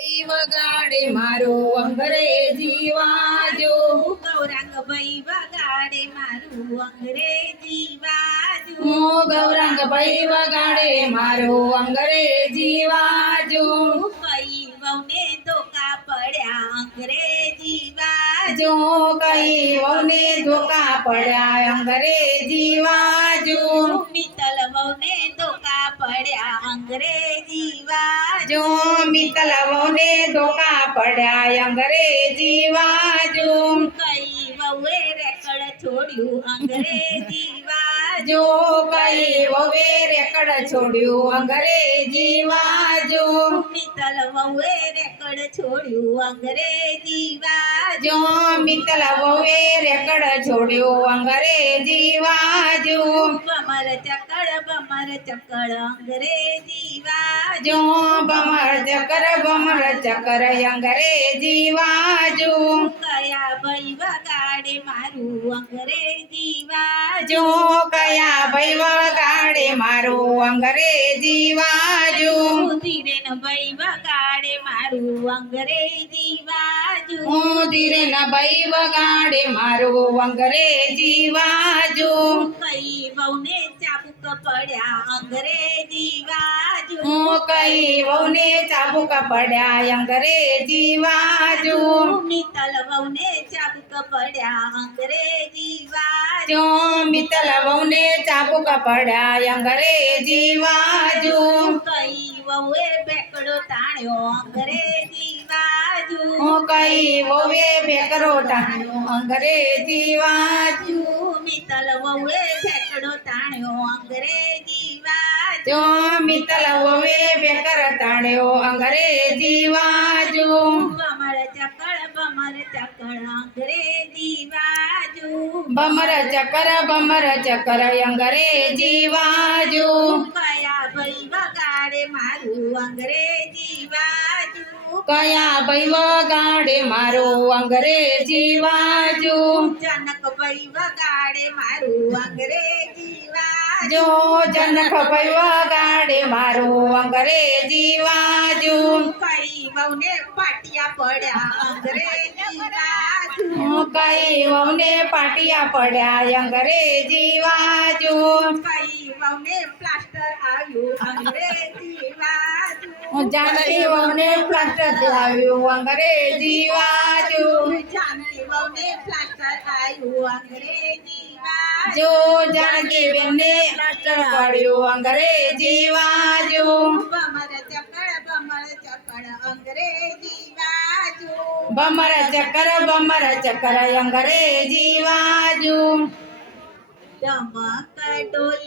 ભાઈ વગાડે મારું અંગ્રેજી વાજો, ગૌરાંગ ભાઈ વગાડે મારું અંગ્રેજી વાજો, ગૌરાંગ ભાઈ વગાડે મારું અંગ્રેજી વાજો, કઈ વહુને ધોકા પડ્યા અંગ્રેજી વાજો, જો કઈ વહુને ધોકા પડ્યા અંગ્રેજી વાજો, મિત્તલ વહુને ધોકા પડ્યા અંગ્રેજી વાજો, જો મિત્તલ વહુને ધોકા પડ્યા અંગ્રેજી વાજો, કઈ વહુએ રેકડ છોડ્યું અંગ્રેજી વાજો, જો કઈ વહુએ રેકડ છોડ્યું અંગ્રેજી વાજો, મિત્તલ વહુએ રેકડ છોડ્યું અંગ્રેજી વાજો, જો મિત્તલ વહુએ રેકડ છોડ્યું અંગ્રેજી વાજો, બમર ચકડ અંગ્રેજી વાજો, જો બમર ચકર અંગ્રેજી વાજો, કયા ભાઈ વગાડે મારું અંગ્રેજી વાજો, જો કયા ભાઈ વગાડે મારું અંગ્રેજી વાજો, ધીરેન ભાઈ વગાડે મારું અંગ્રેજી વાજો, ધીરેન ભાઈ વગાડે મારું અંગ્રેજી વાજો, કઈ વહુને ચાબુક પડ્યા અંગ્રેજી વાજો, કઈ વહુને ચાબુક પડ્યા અંગ્રેજી વાજો, મિત્તલ વહુને ચાબુક પડ્યા અંગ્રેજી વાજો, જો મિત્તલ વહુને ચાબુક પડ્યા અંગ્રેજી વાજો, કઈ વહુએ બેકડો તાણ્યો અંગ્રેજી વાજો, કઈ વહુએ બેકરો તાણ્યો અંગ્રેજી વાજો, મિત્તલ વહુએ બેકડો તાણ્યો અંગ્રેજી વાજો, જો મિત્તલ વહુએ બેકર તાણ્યો અંગ્રેજી વાજો, બમર ચકડ અંગ્રેજી વાજો, બમર ચકર અંગ્રેજી વાજો, કયા ભાઈ વગાડે મારું અંગ્રેજી વાજો, કયા ભાઈ વગાડે મારું અંગ્રેજી વાજો, જનકભાઈ વગાડે મારું અંગ્રેજી વાજો, જો જનકભાઈ વગાડે મારું અંગ્રેજી વાજો, કઈ વહુને પાટિયા પડ્યા અંગ્રેજી વાજો, કઈ વહુને પાટિયા પડ્યા અંગ્રેજી વાજો, કઈ વહુને પ્લાસ્ટર આવ્યું અંગ્રેજી વાજો, જાનકી વહુને પ્લાસ્ટર આવ્યું અંગ્રેજી વાજો, જાનકી વહુને પ્લાસ્ટર આવ્યું અંગ્રેજી વાજો, જો જાનકી બેનને પ્લાસ્ટર પાડ્યું અંગ્રેજી વાજો, બમર ચકડ અંગ્રેજી વાજો, બમર ચકર અંગ્રેજી વાજો, ચમક ઢોલ